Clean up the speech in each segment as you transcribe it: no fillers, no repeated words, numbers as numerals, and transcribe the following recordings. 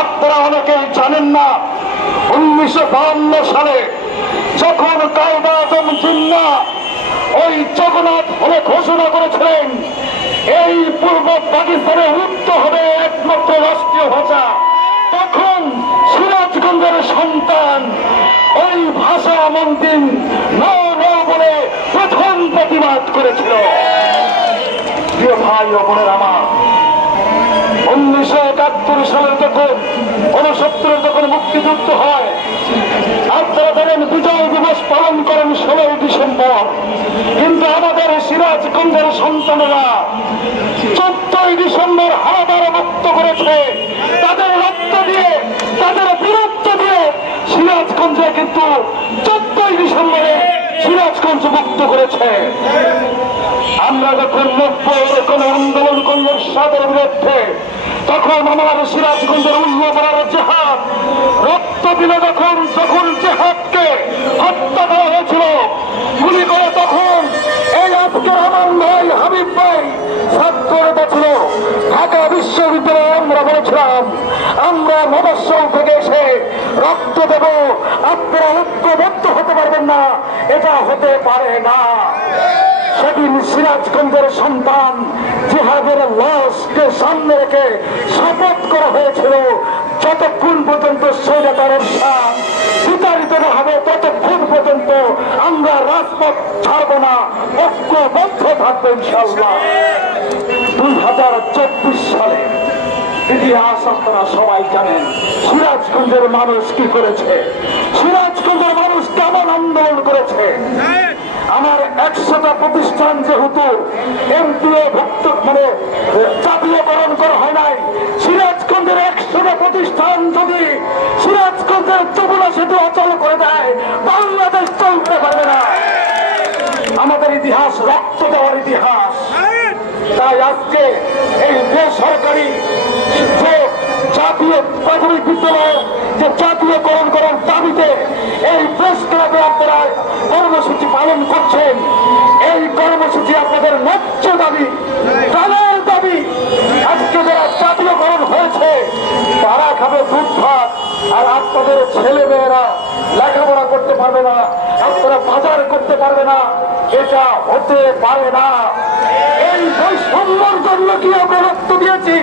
আপনারা অনেকেই জানেন না 1952 সালে যখন কায়দা আজম জিন্না ওই জগন্নাথ হলে ঘোষণা করেছিলেন এই পূর্ব পাকিস্তানে উর্দু হবে একমাত্র রাষ্ট্রীয় ভাষা, তখন সিরাজগঞ্জের সন্তান ওই ভাষা মন্ত্রী বলে প্রথম প্রতিবাদ করেছিল। প্রিয় ভাই ও বোনের আমার, 1971 সালে যখন 69 যখন মুক্তিযুদ্ধ হয়, আপনারা জানেন বিজয় দিবস পালন করেন 16 ডিসেম্বর, কিন্তু আমাদের সিরাজগঞ্জের সন্তানেরা 14 ডিসেম্বর হানাদার মুক্ত করেছে। তাদের রক্ত দিয়ে, তাদের বীরত্ব দিয়ে সিরাজগঞ্জে কিন্তু 14 ডিসেম্বরে সিরাজগঞ্জ মুক্ত করেছে। আমরা যখন 90 কোনো আন্দোলন করল সাদের বিরুদ্ধে, তখন আমার সিরাজগঞ্জের উল্লাপাড়ার জেহাদ রক্ত দিলে যখন জেহাদকে হত্যা করা হয়েছিল গুলি করে, তখন এই আজকের আমার ভাই হাবিব ভাই ছাত্র নেতা ছিল ঢাকা বিশ্ববিদ্যালয়ে। আমরা বলেছিলাম আমরা মফস্বল থেকে এসে রক্ত দেব, আপনারা ঐক্যবদ্ধ হতে পারবেন না, এটা হতে পারে না। সেদিন সিরাজগঞ্জের সন্তান জিহাদের লাশকে সামনে রেখে শপথ করা হয়েছিল যতক্ষণ পর্যন্ত স্বৈরাচারের শান বিতাড়িত না হবে ততক্ষণ পর্যন্ত আমরা রাজপথ ছাড়ব না, ঐক্যবদ্ধ থাকবো ইনশাআল্লাহ। 2024 সালে ইতিহাস আপনারা সবাই জানেন সিরাজগঞ্জের মানুষ কি করেছে, সিরাজগঞ্জের মানুষ কেমন আন্দোলন করেছে। আমার 100টা প্রতিষ্ঠান যেহেতু এমপিও ভুক্ত মানে জাতীয়করণ করা হয় নাই, সিরাজগঞ্জের 100টা প্রতিষ্ঠান যদি সিরাজগঞ্জের যমুনা সেতু অচল করে দেয় বাংলাদেশ চলতে পারবে না। আমাদের ইতিহাস রক্ত দেওয়ার ইতিহাস। তাই আজকে এই বেসরকারি যে জাতীয় প্রাথমিক বিদ্যালয় যে জাতীয়করণ করার দাবিতে এই প্রেস ক্লাবে আপনারা কর্মসূচি পালন করছেন, এই কর্মসূচি আপনাদের ন্যায্য দাবি, প্রাণের দাবি। আজকে যারা জাতীয়করণ হয়েছে তারা খাবে দুধ ভাত, আর আপনাদের ছেলে মেয়েরা লেখাপড়া করতে পারবে না, আপনারা বাজার করতে পারবে না, এটা হতে পারে না। এই বৈষম্যর জন্য কি আমরা রক্ত দিয়েছি?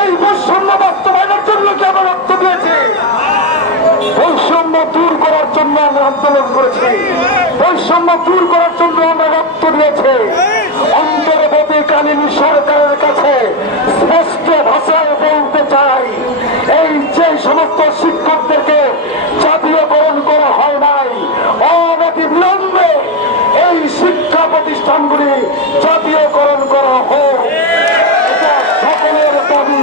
এই বৈষম্য বাস্তবায়নের জন্য কি আমরা রক্ত দিয়েছি? বৈষম্য দূর করার জন্য আমরা আন্দোলন করেছি, বৈষম্য দূর করার জন্য আমরা রক্ত দিয়েছি। অন্তর্বর্তীকালীন সরকারের কাছে স্পষ্ট ভাষায় বলতে চাই, এই যে সমস্ত শিক্ষকদেরকে জাতীয়করণ করা হয় নাই, অনতি বিলম্বে এই শিক্ষা প্রতিষ্ঠানগুলি জাতীয়করণ করা হোক, এটা সকলের দাবি।